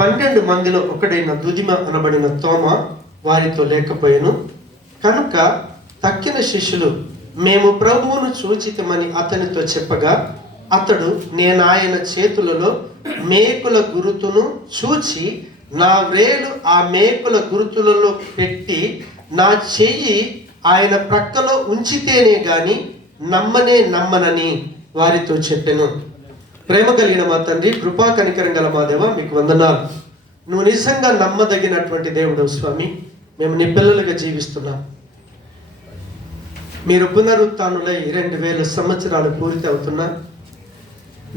12 మందిలో ఒకడైన దుదిమ అనబడిన తోమ వారితో లేకపోయెను. కనుక తక్కిన శిష్యులు మేము ప్రభువును చూచితమని అతనితో చెప్పగా, అతడు నేను ఆయన చేతులలో మేకుల గురుతును చూచి నా వ్రేలు ఆ మేకుల గురుతులలో పెట్టి నా చెయ్యి ఆయన ప్రక్కలో ఉంచితేనే గాని నమ్మనని వారితో చెప్పెను. ప్రేమ కలిగిన మా తండ్రి, కృపా కనికరం గల మా దేవ, మీకు వందనాలు. నువ్వు నిజంగా నమ్మదగినటువంటి దేవుడు స్వామి. మేము నీ పిల్లలుగా జీవిస్తున్నాం. మీరు పునరుత్థానులై 2000 సంవత్సరాలు పూర్తి అవుతున్నా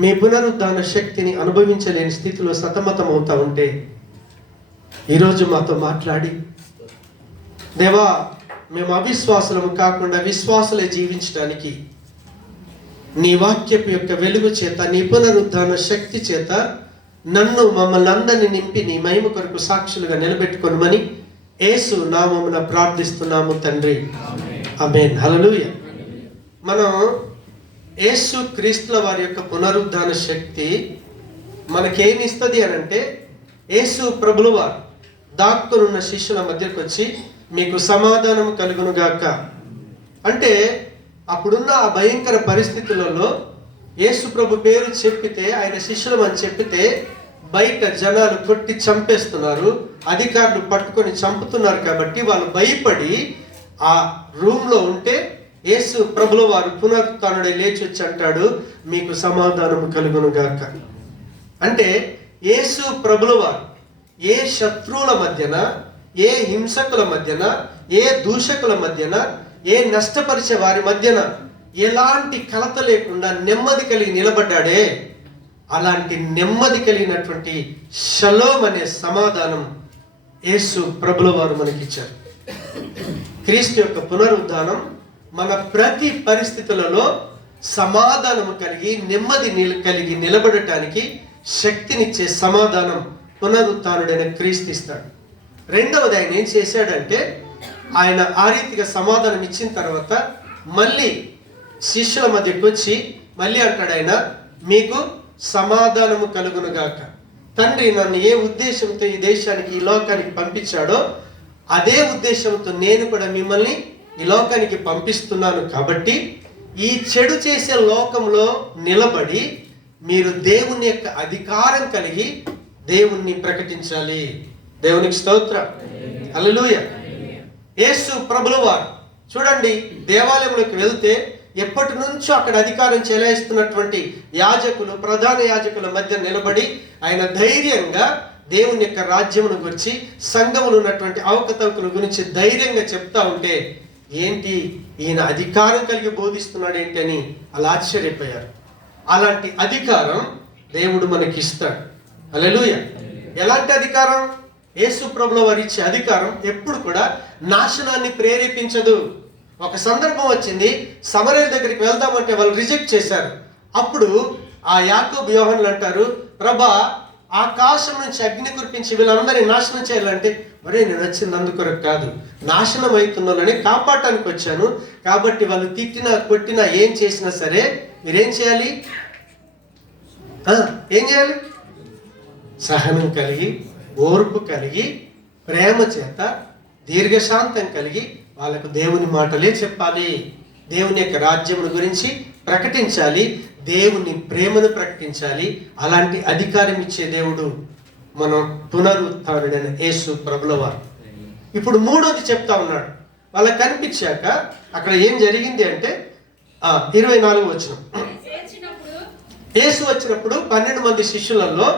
మీ పునరుద్ధాన శక్తిని అనుభవించలేని స్థితిలో సతమతం అవుతా ఉంటే ఈరోజు మాతో మాట్లాడి, దేవా మేము అవిశ్వాసులము కాకుండా విశ్వాసులే జీవించడానికి నీ వాక్యపు యొక్క వెలుగు చేత, నీ పునరుద్ధాన శక్తి చేత నన్ను మమ్మల్ని అందరినీ నింపి నీ మహిమ కొరకు సాక్షులుగా నిలబెట్టుకొనుమని యేసు నామమున ప్రార్థిస్తున్నాము తండ్రి. ఆమేన్. హల్లెలూయా. మనం యేసు క్రీస్తుల వారి యొక్క పునరుద్ధాన శక్తి మనకేమి ఇస్తుంది అని అంటే, యేసు ప్రభుల వారు దాక్కునున్న శిష్యుల మధ్యకు వచ్చి మీకు సమాధానం కలుగును గాక అంటే, అప్పుడున్న ఆ భయంకర పరిస్థితులలో యేసు ప్రభు పేరు చెప్పితే, ఆయన శిష్యులం అని చెప్పితే బయట జనాలు కొట్టి చంపేస్తున్నారు, అధికారులు పట్టుకొని చంపుతున్నారు. కాబట్టి వాళ్ళు భయపడి ఆ రూమ్లో ఉంటే యేసు ప్రభుల వారు పునరుత్థానుడై లేచి వచ్చి అంటాడు, మీకు సమాధానము కలుగును గాక. అంటే యేసు ప్రభుల వారు ఏ శత్రువుల మధ్యన, ఏ హింసకుల మధ్యన, ఏ దూషకుల మధ్యన, ఏ నష్టపరిచే వారి మధ్యన ఎలాంటి కలత లేకుండా నెమ్మది కలిగి నిలబడ్డాడే, అలాంటి నెమ్మది కలిగినటువంటి షలోమ్ అనే సమాధానం యేసు ప్రభుల వారు మనకిచ్చారు. క్రీస్తు యొక్క పునరుద్ధానం మన ప్రతి పరిస్థితులలో సమాధానము కలిగి నెమ్మది కలిగి నిలబడటానికి శక్తినిచ్చే సమాధానం పునరుత్థానుడైన క్రీస్తు ఇస్తాడు. రెండవది ఆయన ఏం చేశాడంటే, ఆయన ఆ రీతిగా సమాధానం ఇచ్చిన తర్వాత మళ్ళీ శిష్యుల మధ్యకు వచ్చి మళ్ళీ అంటాడు ఆయన, మీకు సమాధానము కలుగునుగాక. తండ్రి నన్ను ఏ ఉద్దేశంతో ఈ దేశానికి, ఈ లోకానికి పంపించాడో అదే ఉద్దేశంతో నేను కూడా మిమ్మల్ని ఈ లోకానికి పంపిస్తున్నాను. కాబట్టి ఈ చెడు చేసే లోకంలో నిలబడి మీరు దేవుని యొక్క అధికారం కలిగి దేవుణ్ణి ప్రకటించాలి. దేవునికి స్తోత్రం. హల్లెలూయా. యేసు ప్రభుల వారు చూడండి, దేవాలయంలోకి వెళ్తే ఎప్పటి నుంచో అక్కడ అధికారం చెలాయిస్తున్నటువంటి యాజకులు, ప్రధాన యాజకుల మధ్య నిలబడి ఆయన ధైర్యంగా దేవుని యొక్క రాజ్యమును గురించి, సంఘములు ఉన్నటువంటి అవకతవకల గురించి ధైర్యంగా చెప్తా ఉంటే, ఏంటి ఈయన అధికారం కలిగి బోధిస్తున్నాడు ఏంటి అని అలా ఆశ్చర్యపోయారు. అలాంటి అధికారం దేవుడు మనకి ఇస్తాడు. హల్లెలూయా. ఎలాంటి అధికారం? యేసు ప్రభుల వారు ఇచ్చే అధికారం ఎప్పుడు కూడా నాశనాన్ని ప్రేరేపించదు. ఒక సందర్భం వచ్చింది, సమరయుల దగ్గరికి వెళ్దామంటే వాళ్ళు రిజెక్ట్ చేశారు. అప్పుడు ఆ యాకోబు యోహానులు అంటారు, ప్రభా ఆకాశం నుంచి అగ్ని కురిపించి వీళ్ళందరినీ నాశనం చేయాలంటే, మరే నేను వచ్చింది అందుకొరకు కాదు, నాశనం అవుతున్నానని కాపాడటానికి వచ్చాను. కాబట్టి వాళ్ళు తిట్టినా కొట్టినా ఏం చేసినా సరే మీరేం చేయాలి? ఏం చేయాలి? సహనం కలిగి, ఓర్పు కలిగి, ప్రేమ చేత, దీర్ఘశాంతం కలిగి వాళ్ళకు దేవుని మాటలే చెప్పాలి. దేవుని యొక్క రాజ్యమును గురించి ప్రకటించాలి, దేవుని ప్రేమను ప్రకటించాలి. అలాంటి అధికారం ఇచ్చే దేవుడు మనం పునరుత్థానుడైన యేసు ప్రభుల వారు. ఇప్పుడు మూడోది చెప్తా ఉన్నాడు. వాళ్ళకి కనిపించాక అక్కడ ఏం జరిగింది అంటే 24 వచనం, యేసు వచ్చినప్పుడు 12 మంది శిష్యులలో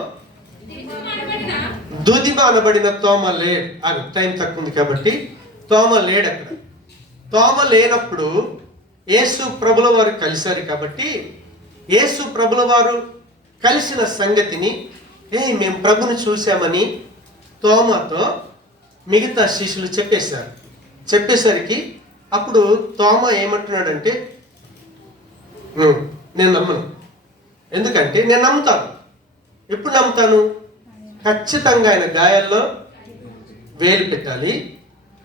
దుదిమ అనబడిన తోమ లేడు. టైం తక్కువ ఉంది కాబట్టి తోమ లేడు. అక్కడ తోమ లేనప్పుడు యేసు ప్రభుల వారు కలిశారు. కాబట్టి యేసు ప్రభుల వారు కలిసిన సంగతిని, మేము ప్రభుని చూసామని తోమతో మిగతా శిష్యులు చెప్పేసరికి అప్పుడు తోమ ఏమంటున్నాడంటే, నేను నమ్మను. ఎందుకంటే నేను నమ్ముతాను. ఎప్పుడు నమ్ముతాను? ఖచ్చితంగా ఆయన గాయాల్లో వేలు పెట్టాలి,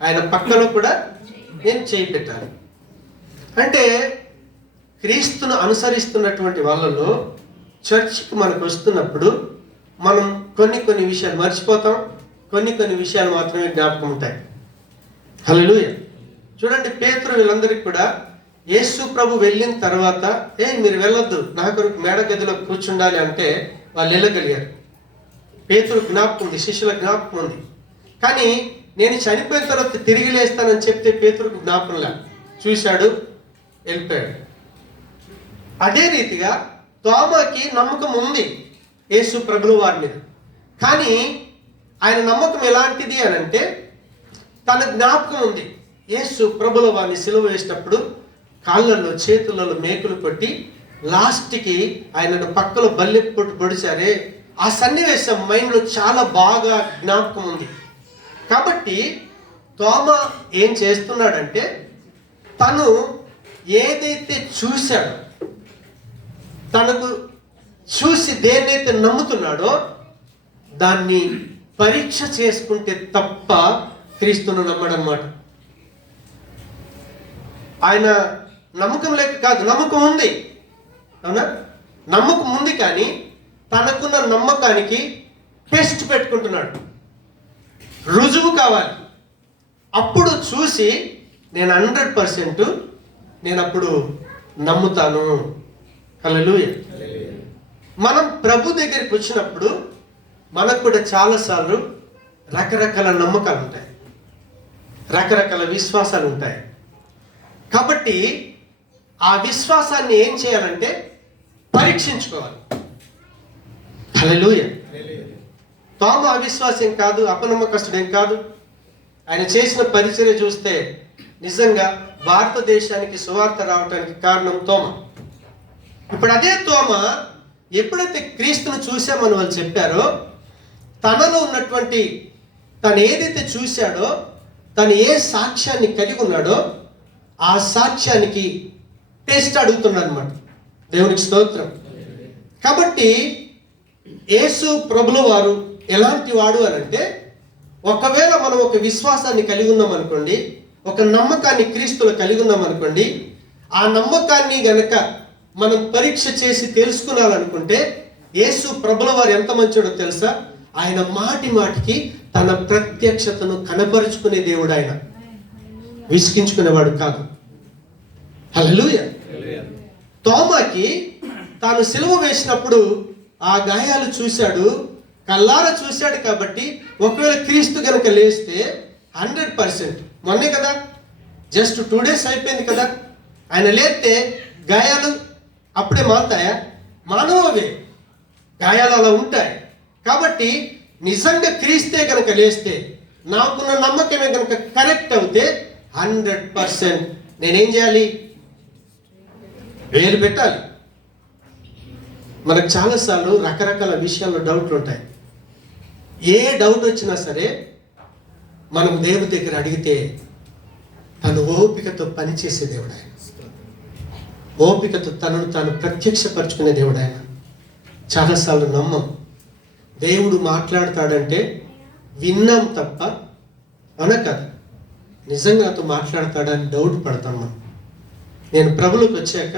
ఆయన పక్కలో కూడా నేను చేయి పెట్టాలి. అంటే క్రీస్తును అనుసరిస్తున్నటువంటి వాళ్ళలో చర్చికి మనకు వస్తున్నప్పుడు మనం కొన్ని విషయాలు మర్చిపోతాం, కొన్ని విషయాలు మాత్రమే జ్ఞాపకం ఉంటాయి. హల్లెలూయా. చూడండి, పేతురు వీళ్ళందరికీ కూడా యేసు ప్రభు వెళ్ళిన తర్వాత మీరు వెళ్ళొద్దు, నా కొరకు మేడ గదిలో కూర్చుండాలి అంటే వాళ్ళు వెళ్ళగలిగారు. పేతురు జ్ఞాపకం ఉంది, శిష్యుల జ్ఞాపకం ఉంది. కానీ నేను చనిపోయిన తర్వాత తిరిగి లేస్తానని చెప్తే పేతురుకు జ్ఞాపకంలా, చూశాడు, వెళ్ళిపోయాడు. అదే రీతిగా తోమాకి నమ్మకం ఉంది యేసు ప్రభువు వారి మీద. కానీ ఆయన నమ్మకం ఎలాంటిది అని అంటే, తన జ్ఞాపకం ఉంది యేసు ప్రభుల వారిని సిలువ వేసినప్పుడు కాళ్ళల్లో చేతులలో మేకులు కొట్టి లాస్ట్కి ఆయనను పక్కలో బల్లెప్పుడు పొడిచారే, ఆ సన్నివేశం మైండ్లో చాలా బాగా జ్ఞాపకం ఉంది. కాబట్టి తోమా ఏం చేస్తున్నాడంటే, తను ఏదైతే చూశాడో, తనకు చూసి దేన్నైతే నమ్ముతున్నాడో దాన్ని పరీక్ష చేసుకుంటే తప్ప క్రీస్తును నమ్మడన్నమాట. ఆయన నమ్మకం లేక కాదు, నమ్మకం ఉంది, అవునా? నమ్మకం ఉంది, కానీ తనకున్న నమ్మకానికి టెస్ట్ పెట్టుకుంటున్నాడు. రుజువు కావాలి. అప్పుడు చూసి నేను 100% నేను అప్పుడు నమ్ముతాను. హల్లెలూయా. మనం ప్రభు దగ్గరికి వచ్చినప్పుడు మనకు కూడా చాలాసార్లు రకరకాల నమ్మకాలు ఉంటాయి, రకరకాల విశ్వాసాలు ఉంటాయి. కాబట్టి ఆ విశ్వాసాన్ని ఏం చేయాలంటే పరీక్షించుకోవాలి. హల్లెలూయా. తోమా అవిశ్వాసం కాదు, అపనమ్మకస్తుడేం కాదు. ఆయన చేసిన పరిచర్య చూస్తే నిజంగా భారతదేశానికి సువార్త రావడానికి కారణం తోమా. ఇప్పుడు అదే తోమా ఎప్పుడైతే క్రీస్తును చూసామని వాళ్ళు చెప్పారో, తనలో ఉన్నటువంటి తను ఏదైతే చూశాడో, తను ఏ సాక్ష్యాన్ని కలిగి ఉన్నాడో ఆ సాక్ష్యానికి టెస్ట్ అడుగుతున్నాడు అనమాట. దేవునికి స్తోత్రం. కాబట్టి యేసు ప్రభుల వారు ఎలాంటి వాడు అని అంటే, ఒకవేళ మనం ఒక విశ్వాసాన్ని కలిగి ఉన్నాం అనుకోండి, ఒక నమ్మకాన్ని క్రీస్తులో కలిగి ఉన్నాం అనుకోండి, ఆ నమ్మకాన్ని గనక మనం పరీక్ష చేసి తెలుసుకున్నాలనుకుంటే, యేసు ప్రభుల వారు ఎంత మంచోడో తెలుసా? ఆయన మాటికి తన ప్రత్యక్షతను కనపరుచుకునే దేవుడు. ఆయన విసిగించుకునేవాడు కాదు. హల్లెలూయా. తోమాకి తాను సిలువ వేసినప్పుడు ఆ గాయాలు చూశాడు, కల్లారా చూశాడు. కాబట్టి ఒకవేళ క్రీస్తు గనక లేస్తే 100%, మొన్నే కదా, జస్ట్ 2 days అయిపోయింది కదా, ఆయన లేస్తే గాయాలు అప్పుడే మారుతాయా? మానవవే, గాయాలు అలా ఉంటాయి. కాబట్టి నిజంగా క్రీస్తే కనుక లేస్తే, నాకున్న నమ్మకమే కనుక కరెక్ట్ అవుతే 100% నేనేం చేయాలి? వేలు పెట్టాలి. మనకు చాలాసార్లు రకరకాల విషయాల్లో డౌట్లు ఉంటాయి. ఏ డౌట్ వచ్చినా సరే మనం దేవుడి దగ్గర అడిగితే తను ఓపికతో పనిచేసే దేవుడు ఆయన. ఓపికతో తనను తాను ప్రత్యక్షపరచుకునే దేవుడు ఆయన. చాలాసార్లు నమ్మం. దేవుడు మాట్లాడతాడంటే విన్నాం తప్ప, అవునా కదా, నిజంగా నాతో మాట్లాడతాడని డౌట్ పడతాం మనం. నేను ప్రభులకు వచ్చాక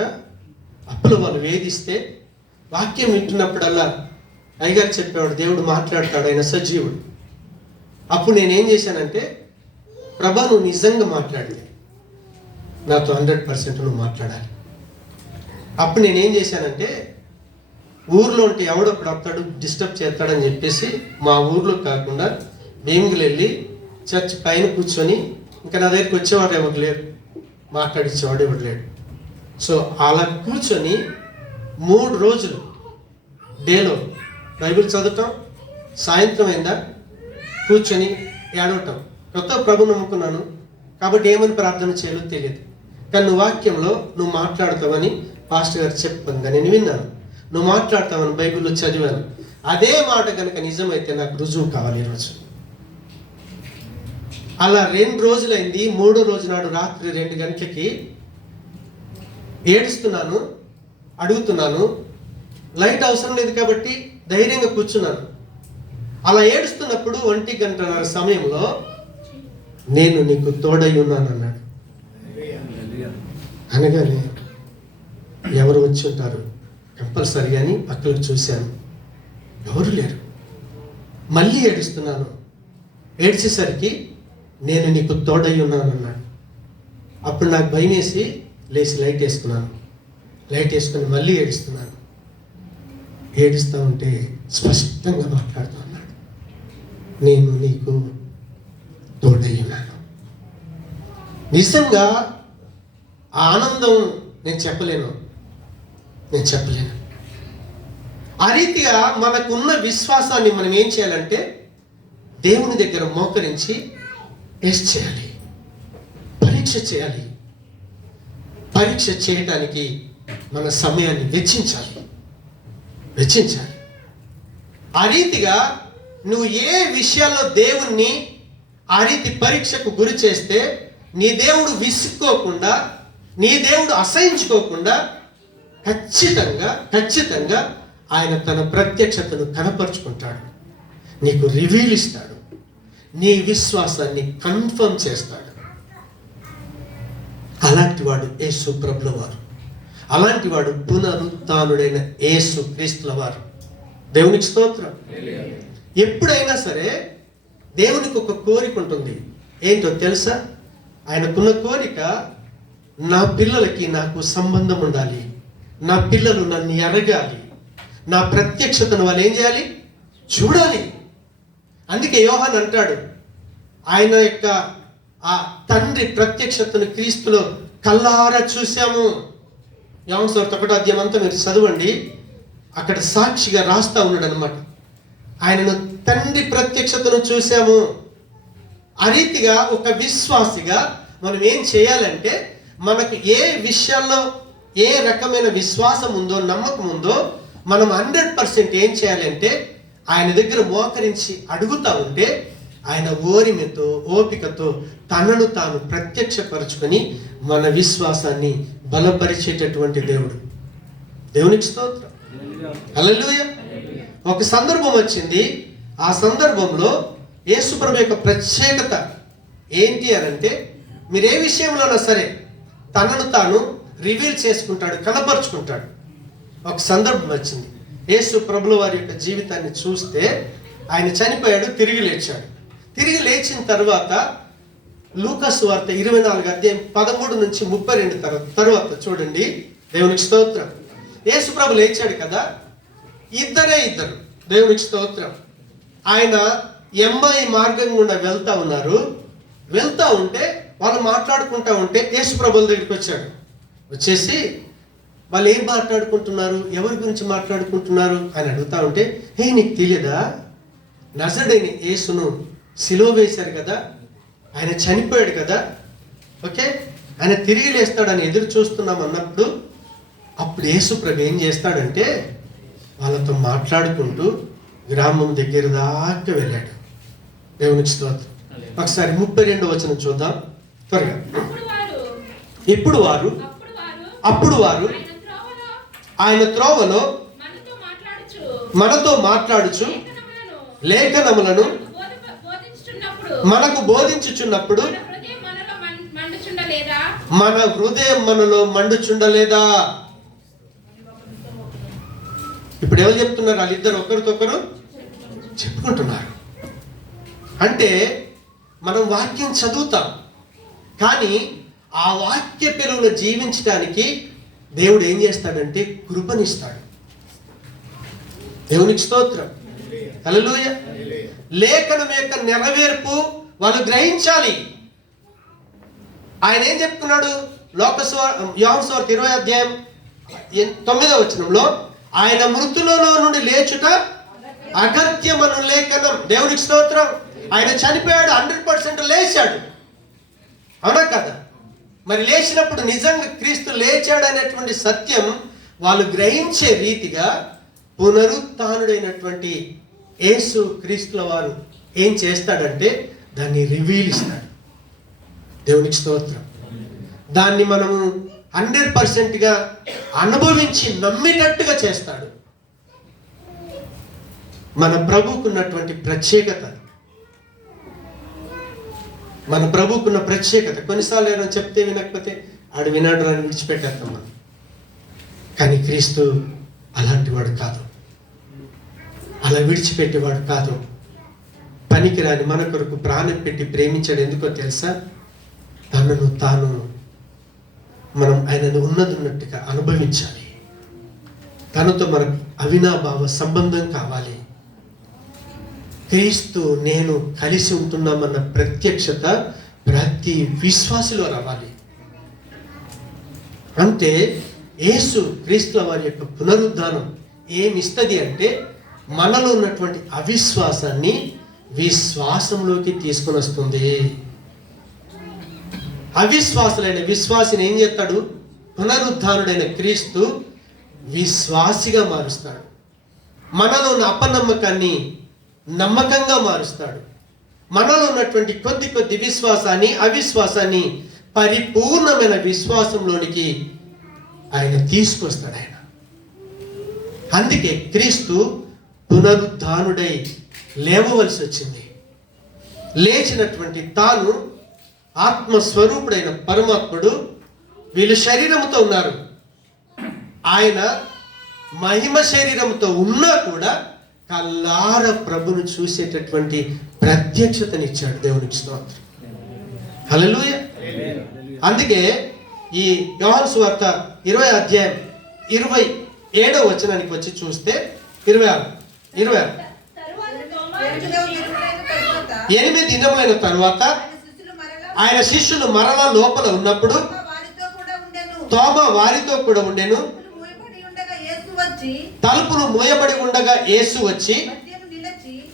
అప్పులు వాళ్ళు వేధిస్తే వాక్యం వింటున్నప్పుడల్లా అయ్యగారు చెప్పేవాడు, దేవుడు మాట్లాడతాడు, ఆయన సజీవుడు. అప్పుడు నేనేం చేశానంటే, ప్రభా నువ్వు నిజంగా మాట్లాడలే, నాతో 100% నువ్వు మాట్లాడాలి. అప్పుడు నేనేం చేశానంటే, ఊర్లో ఉంటే ఎవడొప్పుడు వస్తాడు డిస్టర్బ్ చేస్తాడని చెప్పేసి మా ఊర్లో కాకుండా భీమిగులు వెళ్ళి చర్చ్ పైన కూర్చొని, ఇంకా నా దగ్గరికి వచ్చేవాడు ఎవరు లేరు, మాట్లాడించేవాడు ఎవరు లేడు. సో అలా కూర్చొని 3 రోజులు డేలో బైబిల్ చదవటం, సాయంత్రం అయిందా కూర్చొని ఏడవటం. కొత్త ప్రభు నమ్ముకున్నాను కాబట్టి ఏమని ప్రార్థన చేయాలో తెలియదు, కానీ నువ్వు వాక్యంలో నువ్వు మాట్లాడతావని పాస్టర్ గారు చెప్పగా నేను విన్నాను, నువ్వు మాట్లాడతావని బైబిల్లో చదివాను. అదే మాట కనుక నిజమైతే నాకు రుజువు కావాలి ఈరోజు. అలా 2 రోజులైంది. 3వ రోజు నాడు రాత్రి 2 గంటలకి ఏడుస్తున్నాను, అడుగుతున్నాను. లైట్ అవసరం లేదు కాబట్టి ధైర్యంగా కూర్చున్నాను. అలా ఏడుస్తున్నప్పుడు 1:30 సమయంలో నేను నీకు తోడై ఉన్నాను అన్నాడు. అనగానే ఎవరు వచ్చి ఉంటారు కంపల్సరీ అని పక్కకు చూశాను, ఎవరు లేరు. మళ్ళీ ఏడుస్తున్నాను. ఏడ్చేసరికి నేను నీకు తోడై ఉన్నాను అన్నాడు. అప్పుడు నాకు భయం వేసి లేచి లైట్ వేసుకున్నాను. లైట్ వేసుకుని మళ్ళీ ఏడుస్తున్నాను. ఏడుస్తూ ఉంటే స్పష్టంగా మాట్లాడుతూ అన్నాడు, నేను నీకు తోడై ఉన్నాను. నిజంగా ఆ ఆనందం నేను చెప్పలేను. ఆ రీతిగా మనకున్న విశ్వాసాన్ని మనం ఏం చేయాలంటే దేవుని దగ్గర మోకరించి టెస్ట్ చేయాలి, పరీక్ష చేయాలి. పరీక్ష చేయడానికి మన సమయాన్ని వెచ్చించాలి. ఆ రీతిగా నువ్వు ఏ విషయాల్లో దేవుణ్ణి ఆ రీతి పరీక్షకు గురి చేస్తే నీ దేవుడు విసుక్కోకుండా, నీ దేవుడు అసహించుకోకుండా ఖచ్చితంగా ఆయన తన ప్రత్యక్షతను కనపరుచుకుంటాడు, నీకు రివీల్ ఇస్తాడు, నీ విశ్వాసాన్ని కన్ఫర్మ్ చేస్తాడు. అలాంటి వాడు యేసు ప్రభుల వారు, అలాంటి వాడు పునరుత్థానుడైన యేసు క్రీస్తుల వారు. దేవునికి స్తోత్రం. ఎప్పుడైనా సరే దేవునికి ఒక కోరిక ఉంటుంది. ఏంటో తెలుసా? ఆయనకున్న కోరిక, నా పిల్లలకి నాకు సంబంధం ఉండాలి, నా పిల్లలు నన్ను ఎరగాలి, నా ప్రత్యక్షతను వాళ్ళు ఏం చేయాలి? చూడాలి. అందుకే యోహాన్ అంటాడు, ఆయన యొక్క ఆ తండ్రి ప్రత్యక్షతను క్రీస్తులో కల్లారా చూశాము. యోహాను సువార్త 1వ అధ్యాయం అంతా మీరు చదవండి. అక్కడ సాక్షిగా రాస్తా ఉన్నాడు అనమాట. ఆయనను తండ్రి ప్రత్యక్షతను చూశాము. ఆ రీతిగా ఒక విశ్వాసిగా మనం ఏం చేయాలంటే, మనకు ఏ విషయాల్లో ఏ రకమైన విశ్వాసం ఉందో, నమ్మకం ఉందో, మనం 100% ఏం చేయాలంటే ఆయన దగ్గర మోకరించి అడుగుతా ఉంటే ఆయన ఓరిమితో, ఓపికతో తనను తాను ప్రత్యక్షపరుచుకొని మన విశ్వాసాన్ని బలపరిచేటటువంటి దేవుడు. దేవునికి స్తోత్రం. హల్లెలూయా. ఒక సందర్భం వచ్చింది. ఆ సందర్భంలో యేసుప్రభు యొక్క ప్రత్యేకత ఏంటి అని అంటే, మీరు ఏ విషయంలోనైనా సరే తనను తాను రివీల్ చేసుకుంటాడు, కనపరుచుకుంటాడు. ఒక సందర్భం వచ్చింది. యేసు ప్రభుల వారి యొక్క జీవితాన్ని చూస్తే ఆయన చనిపోయాడు, తిరిగి లేచాడు. తిరిగి లేచిన తర్వాత లూకా సువార్త 24వ అధ్యాయం 13 నుంచి 32 తర్వాత చూడండి. దేవునికి స్తోత్రం. యేసు ప్రభు లేచాడు కదా, ఇద్దరు దేవునికి స్తోత్రం. ఆయన ఎమ్మాయి మార్గం గుండా వెళ్తా ఉన్నారు. వెళ్తా ఉంటే వాళ్ళు మాట్లాడుకుంటా ఉంటే యేసు ప్రభుల దగ్గరికి వచ్చాడు. వచ్చేసి వాళ్ళు ఏం మాట్లాడుకుంటున్నారు, ఎవరి గురించి మాట్లాడుకుంటున్నారు అని అడుగుతా ఉంటే, హే నీకు తెలియదా, నజరేయుడైన యేసును సిలువ వేశారు కదా, ఆయన చనిపోయాడు కదా, ఓకే, ఆయన తిరిగి లేస్తాడని ఎదురు చూస్తున్నాం అన్నప్పుడు, అప్పుడు యేసు ప్రభు ఏం చేస్తాడంటే వాళ్ళతో మాట్లాడుకుంటూ గ్రామం దగ్గర దాకా వెళ్ళాడు. దేవునికి స్తోత్రం. ఒకసారి 32వ వచనం చూద్దాం త్వరగా. అప్పుడు వారు ఆయన త్రోవలో మనతో మాట్లాడుచు లేఖనములను మనకు బోధించుచున్నప్పుడు మన హృదయం మనలో మండుచుండలేదా? ఇప్పుడు ఎవరు చెప్తున్నారు? వాళ్ళిద్దరు ఒకరికొకరు చెప్పుకుంటున్నారు. అంటే మనం వాక్యం చదువుతాం, కానీ ఆ వాక్య పెరుగులో జీవించడానికి దేవుడు ఏం చేస్తాడంటే కృపనిస్తాడు. దేవునికి స్తోత్రం. హల్లెలూయా. లేఖనం యొక్క నెరవేర్పు వాళ్ళు గ్రహించాలి. ఆయన ఏం చెప్తున్నాడు? యోహాను సువార్త 20వ అధ్యాయం 9వ వచనంలో, ఆయన మృతులలో నుండి లేచుట అగత్యమను లేఖనం. దేవునికి స్తోత్రం. ఆయన చనిపోయాడు, 100% లేచాడు, అవునా కదా? మరి లేచినప్పుడు నిజంగా క్రీస్తు లేచాడు అనేటువంటి సత్యం వాళ్ళు గ్రహించే రీతిగా పునరుత్థానుడైనటువంటి యేసు క్రీస్తుల వారు ఏం చేస్తాడంటే దాన్ని రివీల్ ఇస్తాడు. దేవునికి స్తోత్రం. దాన్ని మనము 100%గా అనుభవించి నమ్మేటట్టుగా చేస్తాడు. మన ప్రభువుకున్నటువంటి ప్రత్యేకత, మన ప్రభువుకున్న ప్రత్యేకత. కొన్నిసార్లు ఏమైనా చెప్తే వినకపోతే ఆడు వినాడు అని విడిచిపెట్టేస్తాం మనం. కానీ క్రీస్తు అలాంటి వాడు కాదు, అలా విడిచిపెట్టేవాడు కాదు. పనికిరాని మన కొరకు ప్రాణం పెట్టి ప్రేమించాడు. ఎందుకో తెలుసా? తనను తాను మనం ఆయనను ఉన్నట్టుగా అనుభవించాలి. తనతో మనకు అవినాభావ సంబంధం కావాలి. క్రీస్తు నేను కలిసి ఉంటున్నామన్న ప్రత్యక్షత ప్రతి విశ్వాసిలో రావాలి. అంటే యేసు క్రీస్తుల వారి యొక్క పునరుద్ధానం ఏమిస్తుంది అంటే మనలో ఉన్నటువంటి అవిశ్వాసాన్ని విశ్వాసంలోకి తీసుకొని వస్తుంది. అవిశ్వాసులైన విశ్వాసిని ఏం చేస్తాడు? పునరుద్ధానుడైన క్రీస్తు విశ్వాసిగా మారుస్తాడు. మనలో ఉన్న అపనమ్మకాన్ని నమ్మకంగా మారుస్తాడు. మనలో ఉన్నటువంటి కొద్ది విశ్వాసాన్ని అవిశ్వాసాన్ని పరిపూర్ణమైన విశ్వాసంలోనికి ఆయన తీసుకొస్తాడు. ఆయన అందుకే క్రీస్తు పునరుద్ధానుడై లేవవలసి వచ్చింది. లేచినటువంటి తాను ఆత్మస్వరూపుడైన పరమాత్ముడు, వీళ్ళు శరీరంతో ఉన్నారు. ఆయన మహిమ శరీరంతో ఉన్నా కూడా కల్లార ప్రభును చూసేటటువంటి ప్రత్యక్షతనిచ్చాడు. దేవునికి స్తోత్రం. హల్లెలూయా. అందుకే ఈ యోహాను సువార్త 20 అధ్యాయం 27వ వచనానికి వచ్చి చూస్తే 26 8 దినములైన తరువాత ఆయన శిష్యులు మరలా లోపల ఉన్నప్పుడు తోమా వారితో కూడా ఉండెను. తలుపులు మూయబడి ఉండగా యేసు వచ్చి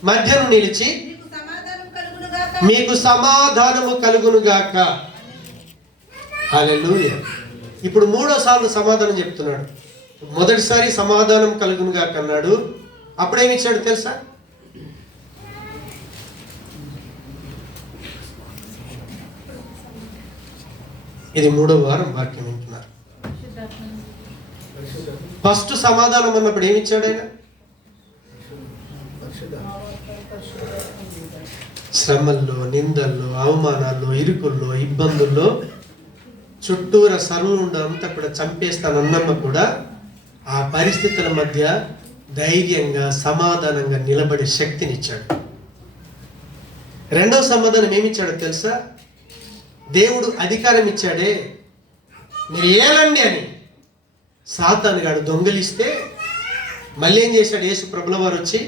మధ్యను నిలిచి మీకు సమాధానము కలుగునుగాక. హల్లెలూయా. ఇప్పుడు 3వసారి సమాధానం చెప్తున్నాడు. మొదటిసారి సమాధానం కలుగునుగాక అన్నాడు. అప్పుడేమిచ్చాడు తెలుసా? ఇది 3వ వారం వాక్యం వింటున్నారు. ఫస్ట్ సమాధానం అన్నప్పుడు ఏమిచ్చాడు ఆయన? శ్రమల్లో, నిందల్లో, అవమానాల్లో, ఇరుకుల్లో, ఇబ్బందుల్లో చుట్టూర సర్వుండంతా కూడా చంపేస్తానన్నమ్మ కూడా ఆ పరిస్థితుల మధ్య ధైర్యంగా సమాధానంగా నిలబడే శక్తినిచ్చాడు. రెండవ సమాధానం ఏమిచ్చాడో తెలుసా? దేవుడు అధికారం ఇచ్చాడే, మీరు ఏలండి అని. సాతాను గాడు దొంగలిస్తే మళ్ళీ ఏం చేశాడు? యేసు ప్రభుల వారు వచ్చి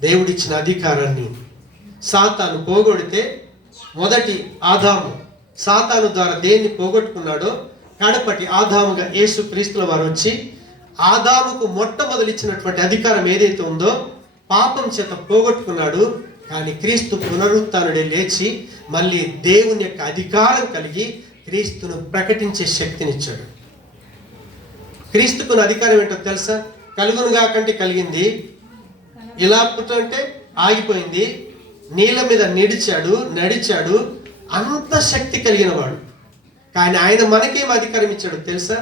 దేవుడిచ్చిన అధికారాన్ని సాతాను పోగొడితే, మొదటి ఆదాము సాతాను ద్వారా దేన్ని పోగొట్టుకున్నాడో కడపటి ఆదాముగా యేసు క్రీస్తుల వారు వచ్చి ఆదాముకు మొట్టమొదలిచ్చినటువంటి అధికారం ఏదైతే ఉందో పాపం చేత పోగొట్టుకున్నాడు. కానీ క్రీస్తు పునరుత్థానుడే లేచి మళ్ళీ దేవుని యొక్క అధికారం కలిగి క్రీస్తును ప్రకటించే శక్తినిచ్చాడు. క్రీస్తుకున్న అధికారం ఏంటో తెలుసా? కలుగునుగా కంటే కలిగింది, ఇలా పుట్టంటే ఆగిపోయింది, నీళ్ళ మీద నడిచాడు. అంత శక్తి కలిగిన వాడు. కానీ ఆయన మనకేం అధికారం ఇచ్చాడు తెలుసా?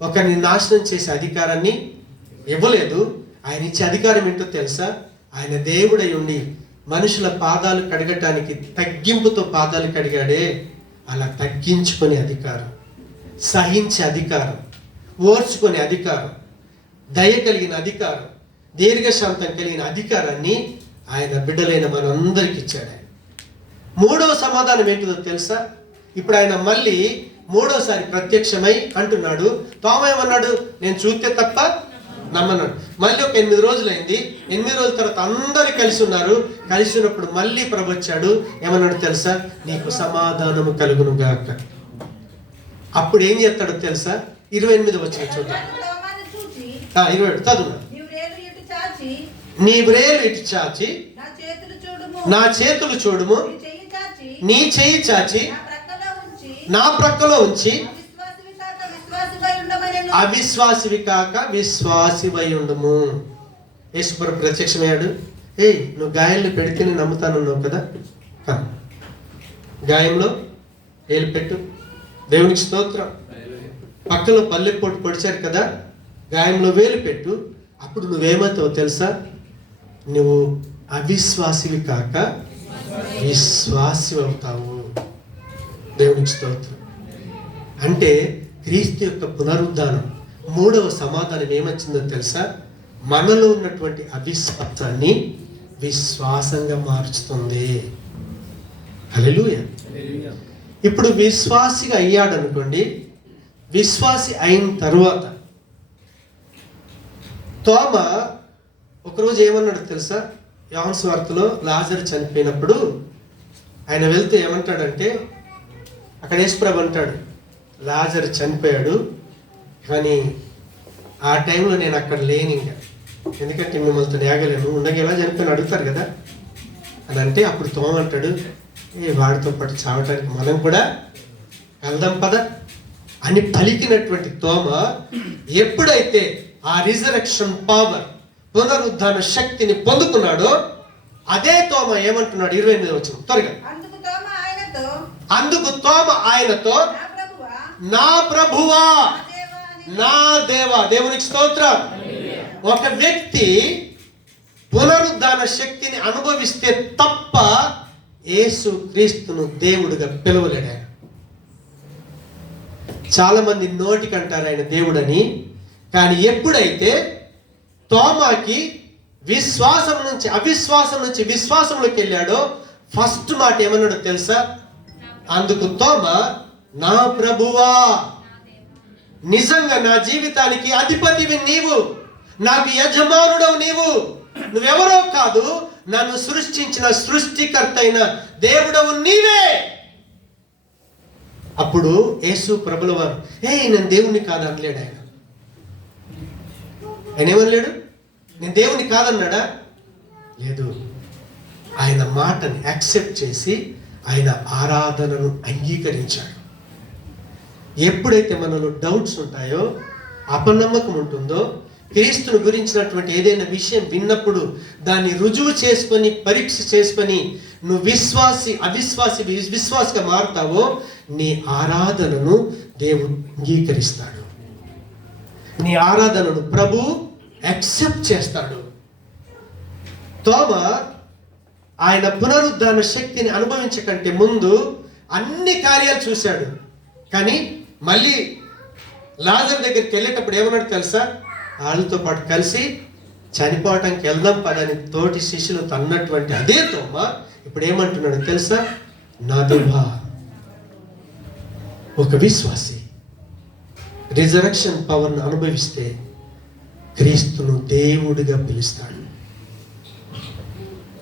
ఒకరిని నాశనం చేసే అధికారాన్ని ఇవ్వలేదు. ఆయన ఇచ్చే అధికారం ఏంటో తెలుసా? ఆయన దేవుడై ఉండి మనుషుల పాదాలు కడగటానికి తగ్గింపుతో పాదాలు కడిగాడే, అలా తగ్గించుకునే అధికారం, సహించే అధికారం, ఓర్చుకునే అధికారం, దయ కలిగిన అధికారం, దీర్ఘశాంతం కలిగిన అధికారాన్ని ఆయన బిడ్డలైన మనందరికి ఇచ్చాడు. 3వ సమాధానం ఏంటిదో తెలుసా? ఇప్పుడు ఆయన మళ్ళీ 3వసారి ప్రత్యక్షమై అంటున్నాడు. తోమ ఏమన్నాడు? నేను చూస్తే తప్ప నమ్మన్నాడు. మళ్ళీ ఒక 8 రోజులైంది. 8 రోజుల తర్వాత అందరు కలిసి ఉన్నారు. కలిసి ఉన్నప్పుడు మళ్ళీ ప్రభు వచ్చాడు. ఏమన్నాడు తెలుసా? నీకు సమాధానము కలుగును గాక. అప్పుడు ఏం చేస్తాడో తెలుసా? 28 వచ్చిన చూద్దాం. 27 చదువు. నీ వ్రేలు ఇటు చాచి నా చేతులు చూడుము, నీ చెయ్యి చాచి నా ప్రక్కలో ఉంచి అవిశ్వాసివి కాక విశ్వాసివై ఉండుము. యేసుప్రభు ప్రత్యక్షమయ్యాడు. నువ్వు గాయంలో పెడితే నేను నమ్ముతానన్నావు కదా, గాయంలో వేలు పెట్టు. దేవునికి స్తోత్రం. పక్కలో పల్లెపోటు పొడిచారు కదా, గాయంలో వేలు పెట్టు. అప్పుడు నువ్వేమవుతావు తెలుసా? నువ్వు అవిశ్వాసివి కాక విశ్వాసి అవుతావు. దేవునికి స్తోత్రం. అంటే క్రీస్తు యొక్క పునరుద్ధానం 3వ సమాధానం ఏమొచ్చిందో తెలుసా? మనలో ఉన్నటువంటి అవిశ్వాసాన్ని విశ్వాసంగా మార్చుతుంది. హల్లెలూయా. ఇప్పుడు విశ్వాసిగా అయ్యాడు అనుకోండి. విశ్వాసి అయిన తరువాత తోమ ఒకరోజు ఏమన్నాడు తెలుసా? యోహాను సువార్తలో లాజరు చనిపోయినప్పుడు ఆయన వెళ్తూ ఏమంటాడంటే, అక్కడ యేసుప్రభు అంటాడు, లాజరు చనిపోయాడు, కానీ ఆ టైంలో నేను అక్కడ లేని, ఇంకా ఎందుకంటే మిమ్మల్ని నేగలేను, ఉండగా ఎలా చనిపోయిన అడుగుతారు కదా అని అంటే, అప్పుడు తోమ అంటాడు, వాడితో పాటు చావటానికి మనం కూడా వెళ్దాం పద అని పలికినటువంటి తోమ ఎప్పుడైతే ఆ రిజరెక్షన్ పవర్, పునరుద్ధాన శక్తిని పొందుకున్నాడో, అదే తోమ ఏమంటున్నాడు? 28వ వచనం త్వరగా. అందుకు తోమ ఆయనతో, నా ప్రభువా నా దేవా. దేవునికి స్తోత్రం. ఒక వ్యక్తి పునరుద్ధాన శక్తిని అనుభవిస్తే తప్ప యేసు క్రీస్తును దేవుడుగా పిలవలేడు. చాలా మంది నోటికి అంటారు ఆయన దేవుడని, కానీ ఎప్పుడైతే తోమాకి విశ్వాసం నుంచి అవిశ్వాసం నుంచి విశ్వాసంలోకి వెళ్ళాడో, ఫస్ట్ మాట ఏమన్నాడో తెలుసా? అందుకు తోమ, నా ప్రభువా, నిజంగా నా జీవితానికి అధిపతివి నీవు, నాకు యజమానుడవు నీవు, నువ్వెవరో కాదు, నన్ను సృష్టించిన సృష్టికర్త అయిన దేవుడవు నీవే. అప్పుడు యేసు ప్రభుల వారు, నేను దేవుణ్ణి కాదు అనలేడు. ఆయన ఏమనలేడు? నేను దేవుని కాదన్నాడా? లేదు. ఆయన మాటని యాక్సెప్ట్ చేసి ఆయన ఆరాధనను అంగీకరించాడు. ఎప్పుడైతే మనలో డౌట్స్ ఉంటాయో, అపనమ్మకం ఉంటుందో, క్రీస్తుని గురించినటువంటి ఏదైనా విషయం విన్నప్పుడు దాన్ని రుజువు చేసుకొని, పరీక్ష చేసుకొని నువ్వు విశ్వాసిగా మారుతావో, నీ ఆరాధనను దేవుడు అంగీకరిస్తాడు. నీ ఆరాధనను ప్రభు యాక్సెప్ట్ చేస్తాడు. తోమ ఆయన పునరుద్ధాన శక్తిని అనుభవించకంటే ముందు అన్ని కార్యాలు చూశాడు, కానీ మళ్ళీ లాజరు దగ్గరికి వెళ్ళేటప్పుడు ఏమన్నాడు తెలుసా? వాళ్ళతో పాటు కలిసి చనిపోవటానికి వెళ్దాం పదని తోటి శిష్యులతో అన్నటువంటి అదే తోమ ఇప్పుడు ఏమంటున్నాడు తెలుసా? నా దేవా. ఒక విశ్వాసి రిజరెక్షన్ పవర్ను అనుభవిస్తే క్రీస్తును దేవుడిగా పిలుస్తాడు.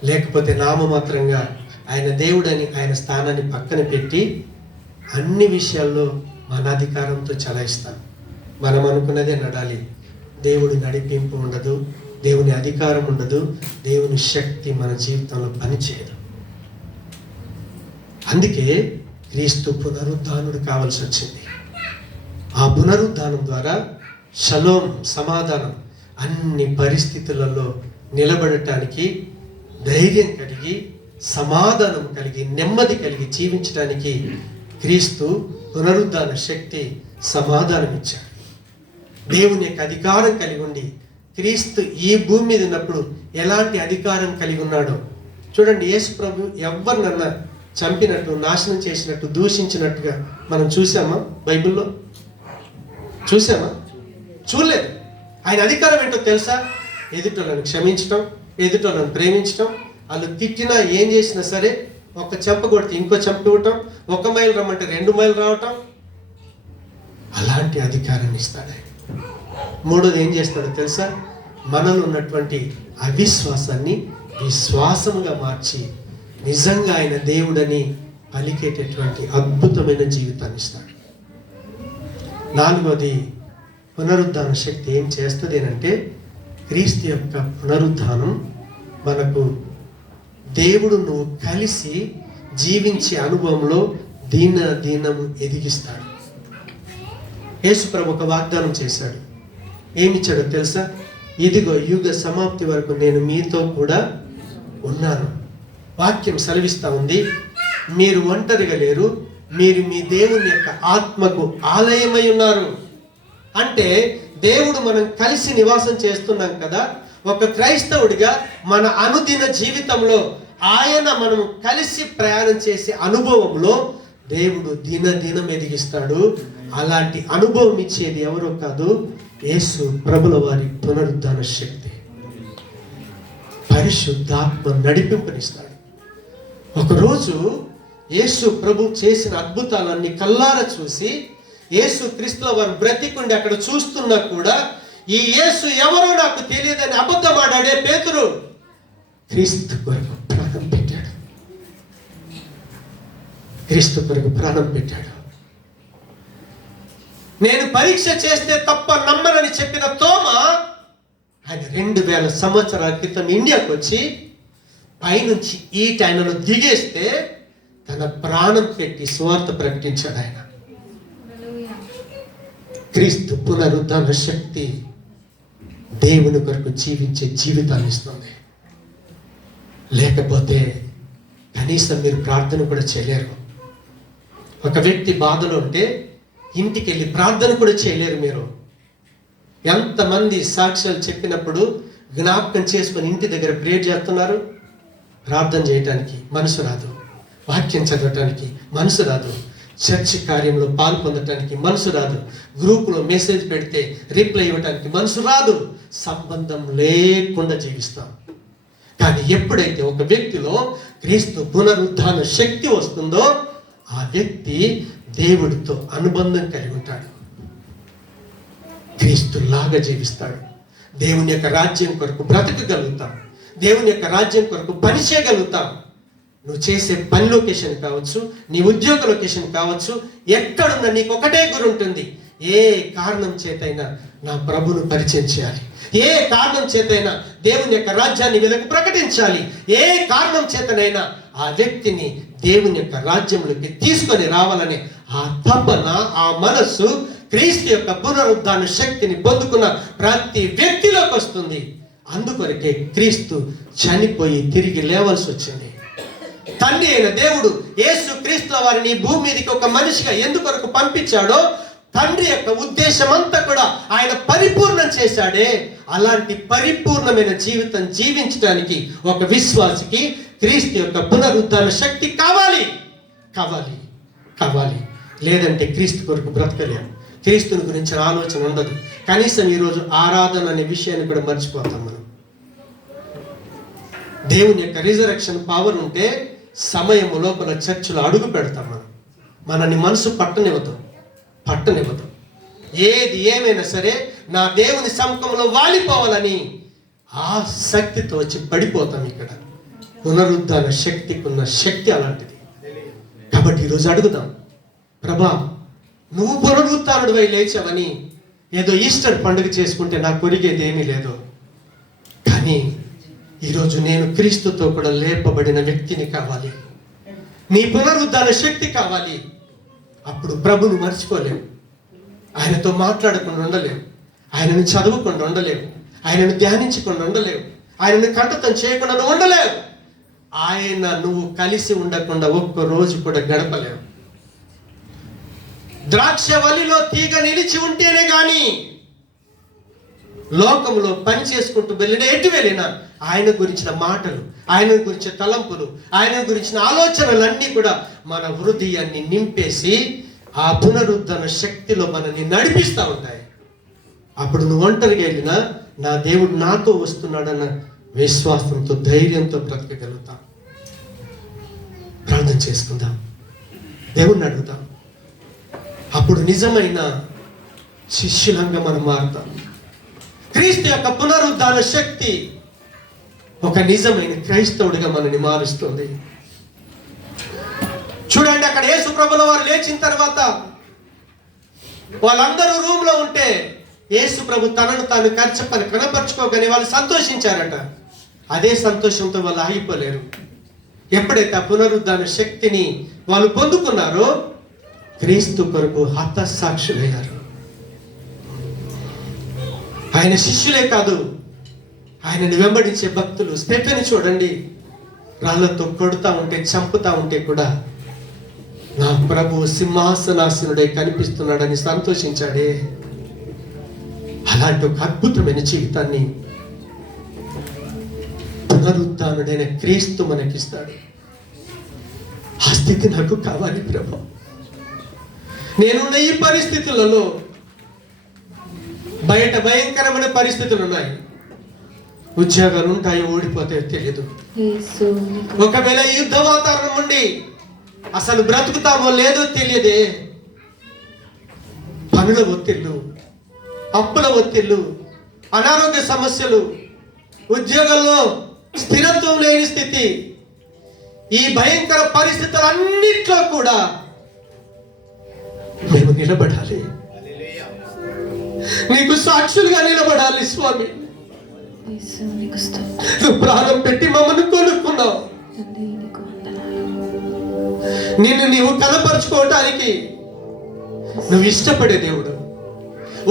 లేకపోతే నామమాత్రంగా ఆయన దేవుడని ఆయన స్థానాన్ని పక్కన పెట్టి అన్ని విషయాల్లో మన అధికారంతో చలాయిస్తాం. మనం అనుకున్నదే నడాలి. దేవుడి నడిపింపు ఉండదు, దేవుని అధికారం ఉండదు, దేవుని శక్తి మన జీవితంలో పనిచేయదు. అందుకే క్రీస్తు పునరుద్ధానుడు కావాల్సి వచ్చింది. ఆ పునరుద్ధానం ద్వారా షలోం, సమాధానం, అన్ని పరిస్థితులలో నిలబడటానికి ధైర్యం కలిగి, సమాధానం కలిగి, నెమ్మది కలిగి జీవించడానికి క్రీస్తు పునరుద్ధాన శక్తి, సమాధానం ఇచ్చాడు. దేవుని యొక్క అధికారం కలిగి ఉండి క్రీస్తు ఈ భూమి మీద ఉన్నప్పుడు ఎలాంటి అధికారం కలిగి ఉన్నాడో చూడండి. యేసు ప్రభు ఎవరినన్నా చంపినట్టు, నాశనం చేసినట్టు, దూషించినట్టుగా మనం చూసామా? బైబిల్లో చూసామా? చూడలేదు. ఆయన అధికారం ఏంటో తెలుసా? ఎదుటోళ్ళని క్షమించటం, ఎదుటోళ్ళని ప్రేమించటం, వాళ్ళు తిట్టినా ఏం చేసినా సరే ఒక చెంప కొడితే ఇంకో చెంప ఇవ్వటం, 1 మైలు రమ్మంటే 2 మైలు రావటం, అలాంటి అధికారాన్ని ఇస్తాడు ఆయన. మూడోది ఏం చేస్తాడో తెలుసా? మనలో ఉన్నటువంటి అవిశ్వాసాన్ని విశ్వాసంగా మార్చి నిజంగా ఆయన దేవుడని పలికేటటువంటి అద్భుతమైన జీవితాన్ని ఇస్తాడు. నాలుగోది, పునరుద్ధాన శక్తి ఏం చేస్తుంది అంటే, క్రీస్తు యొక్క పునరుద్ధానం మనకు దేవుడు నువ్వు కలిసి జీవించే అనుభవంలో దీనము ఎదిగిస్తాడు. యేసు ప్రభు ఒక వాగ్దానం చేశాడు. ఏమిచ్చాడో తెలుసా? ఇదిగో యుగ సమాప్తి వరకు నేను మీతో కూడా ఉన్నాను. వాక్యం సెలవిస్తా ఉంది, మీరు ఒంటరిగా లేరు, మీరు మీ దేవుని యొక్క ఆత్మకు ఆలయమై ఉన్నారు. అంటే దేవుడు మనం కలిసి నివాసం చేస్తున్నాం కదా. ఒక క్రైస్తవుడిగా మన అనుదిన జీవితంలో ఆయన మనం కలిసి ప్రయాణం చేసే అనుభవంలో దేవుడు దినదినం ఎదిగిస్తాడు. అలాంటి అనుభవం ఇచ్చేది ఎవరో కాదు, యేసు ప్రభుల వారి పునరుద్ధాన శక్తి. పరిశుద్ధాత్మ నడిపింపనిస్తాడు. ఒకరోజు యేసు ప్రభు చేసిన అద్భుతాలన్నీ కల్లారా చూసి యేసు క్రీస్తుల వారు బ్రతికుండి అక్కడ చూస్తున్నా కూడా ఈ యేసు ఎవరో నాకు తెలియదని అబద్ధమాడాడే పేతురు క్రీస్తు కొరకు ప్రాణం పెట్టాడు. క్రీస్తు కొరకు ప్రాణం పెట్టాడు. నేను పరీక్ష చేస్తే తప్ప నమ్మనని చెప్పిన తోమా ఆయన 2000 సంవత్సరాల క్రితం ఇండియాకు వచ్చి పైనుంచి ఈ టైంలో దిగేస్తే తన ప్రాణం పెట్టి సువార్త ప్రకటించాడు. ఆయన క్రీస్తు పునరుద్ధాన శక్తి దేవుని కొరకు జీవించే జీవితాన్ని ఇస్తుంది. లేకపోతే కనీసం మీరు ప్రార్థన కూడా చేయలేరు. ఒక వ్యక్తి బాధలో ఉంటే ఇంటికి వెళ్ళి ప్రార్థన కూడా చేయలేరు. మీరు ఎంతమంది సాక్ష్యాలు చెప్పినప్పుడు జ్ఞాపకం చేసుకొని ఇంటి దగ్గర ప్రేయర్ చేస్తున్నారు. ప్రార్థన చేయడానికి మనసు రాదు, వాక్యం చదవటానికి మనసు రాదు, చర్చ్ కార్యంలో పాలు పొందటానికి మనసు రాదు, గ్రూపులో మెసేజ్ పెడితే రిప్లై ఇవ్వటానికి మనసు రాదు. సంబంధం లేకుండా జీవిస్తాం. కానీ ఎప్పుడైతే ఒక వ్యక్తిలో క్రీస్తు పునరుద్ధాన శక్తి వస్తుందో ఆ వ్యక్తి దేవుడితో అనుబంధం కలిగి ఉంటాడు. క్రీస్తులాగా జీవిస్తాడు. దేవుని యొక్క రాజ్యం కొరకు బ్రతకగలుగుతాం. దేవుని యొక్క రాజ్యం కొరకు పని చేయగలుగుతాం. నువ్వు చేసే పని లొకేషన్ కావచ్చు, నీ ఉద్యోగ లొకేషన్ కావచ్చు, ఎక్కడున్నా నీకు ఒకటే గురి ఉంటుంది. ఏ కారణం చేతైనా నా ప్రభువును పరిచయం చేయాలి. ఏ కారణం చేతైనా దేవుని యొక్క రాజ్యాన్ని వీళ్ళకి ప్రకటించాలి. ఏ కారణం చేతనైనా ఆ వ్యక్తిని దేవుని యొక్క రాజ్యంలోకి తీసుకొని రావాలనే ఆ తపన, ఆ మనస్సు క్రీస్తు యొక్క పునరుద్ధాన శక్తిని పొందుకున్న ప్రతి వ్యక్తిలోకి వస్తుంది. అందుకొరకే క్రీస్తు చనిపోయి తిరిగి లేవాల్సి వచ్చింది. తండ్రి అయిన దేవుడు యేసు క్రీస్తుల వారిని భూమి మీదకి ఒక మనిషిగా ఎందుకొరకు పంపించాడో తండ్రి యొక్క ఉద్దేశం అంతా కూడా ఆయన పరిపూర్ణం చేశాడే. అలాంటి పరిపూర్ణమైన జీవితం జీవించడానికి ఒక విశ్వాసికి క్రీస్తు యొక్క పునరుద్ధాన శక్తి కావాలి కావాలి కావాలి. లేదంటే క్రీస్తు కొరకు బ్రతకలేము. క్రీస్తుని గురించిన ఆలోచన ఉండదు. కనీసం ఈరోజు ఆరాధన అనే విషయాన్ని కూడా మర్చిపోతాం మనం. దేవుని యొక్క రిజరెక్షన్ పవర్ ఉంటే సమయం లోపల చర్చిలో అడుగు పెడతాం మనం. మనల్ని మనసు పట్టనివ్వదు. ఏది ఏమైనా సరే నా దేవుని సముఖంలో వాలిపోవాలని ఆ శక్తితో వచ్చి పడిపోతాం. ఇక్కడ పునరుద్ధాన శక్తికి ఉన్న శక్తి అలాంటిది. కాబట్టి ఈరోజు అడుగుదాం, ప్రభా నువ్వు పునరుద్ధానుడివై లేచావని ఏదో ఈస్టర్ పండుగ చేసుకుంటే నాకు కొరిగేది ఏమీ లేదు. కానీ ఈరోజు నేను క్రీస్తుతో కూడా లేపబడిన వ్యక్తిని కావాలి. నీ పునరుద్ధాన శక్తి కావాలి. అప్పుడు ప్రభుని మర్చిపోలేము. ఆయనతో మాట్లాడకుండా ఉండలేము. ఆయనను చదవకుండా ఉండలేము. ఆయనను ధ్యానించకుండా ఉండలేవు. ఆయనను కంటతం చేయకుండా ఉండలేవు. ఆయన నువ్వు కలిసి ఉండకుండా ఒక్క రోజు కూడా గడపలేవు. ద్రాక్షవల్లిలో తీగ నిలిచి ఉంటేనే గాని లోకంలో పని చేసుకుంటూ వెళ్ళిన ఎటు వెళ్ళినా ఆయన గురించిన మాటలు, ఆయన గురించిన తలంపులు, ఆయన గురించిన ఆలోచనలన్నీ కూడా మన హృదయాన్ని నింపేసి ఆ పునరుద్ధరణ శక్తిలో మనల్ని నడిపిస్తూ ఉంటాయి. అప్పుడు నువ్వు ఒంటరిగా వెళ్ళినా నా దేవుడు నాతో వస్తున్నాడన్న విశ్వాసంతో, ధైర్యంతో బ్రతకగలుగుతాం. ప్రార్థన చేసుకుందాం, దేవుణ్ణి అడుగుతాం. అప్పుడు నిజమైన శిష్యులంగా మనం మారుతాం. క్రీస్తు యొక్క పునరుద్ధాన శక్తి ఒక నిజమైన క్రైస్తవుడిగా మనల్ని మారుస్తుంది. చూడండి, అక్కడ యేసు ప్రభుల వారు లేచిన తర్వాత వాళ్ళందరూ రూమ్ లో ఉంటే యేసు ప్రభు తనను తాను కనపరుచుకోగానే వాళ్ళు సంతోషించారట. అదే సంతోషంతో వాళ్ళు ఆగిపోలేరు. ఎప్పుడైతే ఆ పునరుద్ధాన శక్తిని వాళ్ళు పొందుకున్నారో క్రీస్తు కొరకు హతసాక్షులయ్యారు. ఆయన శిష్యులే కాదు, ఆయనని వెంబడించే భక్తులు. స్టెఫెను చూడండి, రాళ్లతో కొడుతూ ఉంటే, చంపుతా ఉంటే కూడా నా ప్రభు సింహాసనాసనుడై కనిపిస్తున్నాడని సంతోషించాడే. అలాంటి ఒక అద్భుతమైన జీవితాన్ని పునరుద్ధానుడైన క్రీస్తు మనకిస్తాడు. ఆ స్థితి నాకు కావాలి ప్రభు. నేనున్న ఈ పరిస్థితులలో, బయట భయంకరమైన పరిస్థితులు ఉన్నాయి, ఉద్యోగాలు ఉంటాయో ఓడిపోతాయో తెలియదు. ఒకవేళ ఈ యుద్ధ వాతావరణం ఉండి అసలు బ్రతుకుతామో లేదో తెలియదే. పనుల ఒత్తిళ్ళు, అప్పుల ఒత్తిళ్ళు, అనారోగ్య సమస్యలు, ఉద్యోగంలో స్థిరత్వం లేని స్థితి, ఈ భయంకర పరిస్థితులన్నిట్లో కూడా మేము నిలబడాలి. నీకు సాక్షులుగా నిలబడాలి స్వామి. నువ్వు ప్రాణం పెట్టి మమ్మల్ని కొనుక్కున్నావు. నిన్ను నీవు కనపరుచుకోవటానికి నువ్వు ఇష్టపడే దేవుడు,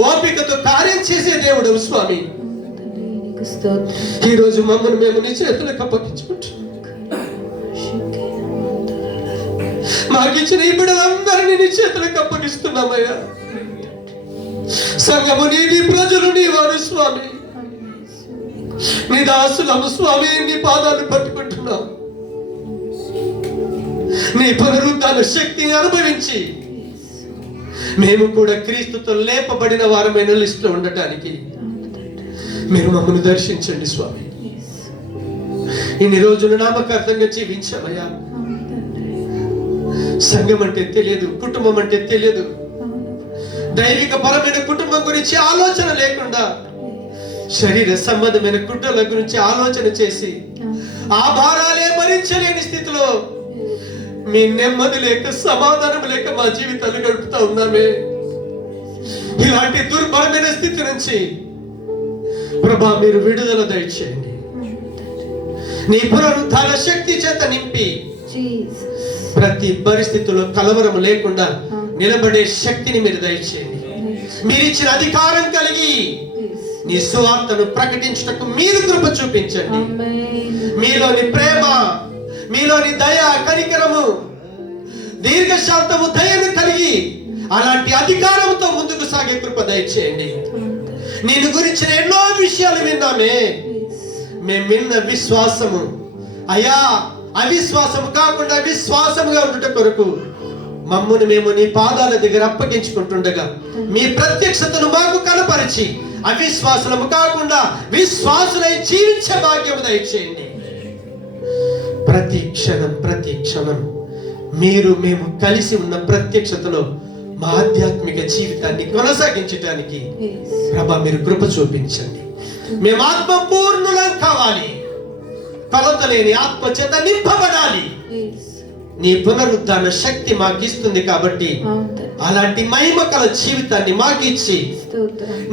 ఓపికతో కార్యం చేసే దేవుడు స్వామి. ఈరోజు మమ్మల్ని మేము నీ చేతులకు అప్పగించుకుంటున్నాం. మాకిచ్చిన ఈ బిడ్డలందరినీ నీ చేతులకు అప్పగిస్తున్నామయ్యా. సంఘము నీ ప్రజలు నీ వారు స్వామి. నీ దాసులము స్వామి, నీ పాదాలు పట్టుకుంటున్నాం. నీ పునరుద్ధాన శక్తిని అనుభవించి మేము కూడా క్రీస్తుతో లేపబడిన వారమైన లిస్టులో ఉండటానికి మీరు మమ్మల్ని దర్శించండి స్వామి. ఇన్ని రోజులు నామకార్థంగా జీవించామయ్యా. సంఘం అంటే తెలియదు, కుటుంబం అంటే తెలియదు, దైవిక పరమైన కుటుంబం గురించి ఆలోచన లేకుండా శరీర సంబంధమైన కుటుంబాల గురించి ఆలోచన చేసి ఆ భారాలే భరించలేని స్థితిలో మీ నెమ్మది లేక సమాధానం లేక మా జీవితాలు గడుపుతా ఉన్నామే. ఇలాంటి దుర్భరమైన స్థితి నుంచి ప్రభా మీరు విడుదల దయచేయండి. నీ పునరుద్ధాన శక్తి చేత నింపి ప్రతి పరిస్థితుల్లో కలవరం లేకుండా నిలబడే శక్తిని మీరు దయచేయండి. మీరిచ్చిన అధికారం కలిగి నీ సువార్తను ప్రకటించుటకు మీరు కృప చూపించండి. మీలోని ప్రేమ, మీలోని దయ, కనికరము, దీర్ఘశాంతము, దయను కలిగి అలాంటి అధికారంతో ముందుకు సాగే కృప దయచేయండి. నేను గురించిన ఎన్నో విషయాలు విన్నామే. మేము విన్న విశ్వాసము అయ్యా అవిశ్వాసము కాకుండా విశ్వాసముగా ఉండుట కొరకు మమ్మును మేము నీ పాదాల దగ్గర అప్పగించుకుంటుండగా మీ ప్రత్యక్షతను మాకు కనపరిచి అవిశ్వాసము కాకుండా విశ్వాసులై జీవించే భాగ్యము దయచేయండి. ప్రతి క్షణం మీరు మేము కలిసి ఉన్న ప్రత్యక్షతలో మా ఆధ్యాత్మిక జీవితాన్ని కొనసాగించడానికి ప్రభా మీరు కృప చూపించండి. మేము ఆత్మ పూర్ణులం కావాలి, కొలత లేని ఆత్మ చేత నింపబడాలి. నీ పునరుద్ధాన శక్తి మాకు ఇస్తుంది కాబట్టి అలాంటి మహిమ కల జీవితాన్ని మాకు ఇచ్చి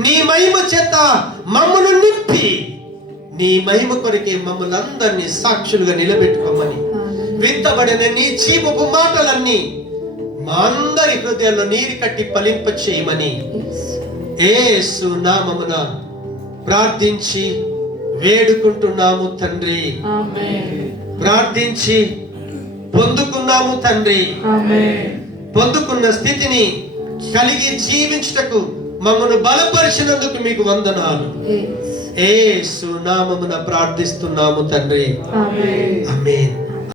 నీ మహిమ చేత మమ్మల్ని నింపి నీ మహిమ కొరకే మమ్మల్ని అందరినీ సాక్షులుగా నిలబెట్టుకోమని విత్తబడిన నీ జీవపు మాటలన్నీ మా అందరి హృదయాల్లో నీరు కట్టి ఫలింప చేయమని యేసు నామమున ప్రార్థించి వేడుకుంటున్నాము తండ్రి. ప్రార్థించి పొందుకున్నాము తండ్రి. పొందుకున్న స్థితిని కలిగి జీవించుటకు మమ్మను బలపరిచినందుకు మీకు వందనాలు. యేసు నామమున ప్రార్థిస్తున్నాము తండ్రి. ఆమేన్.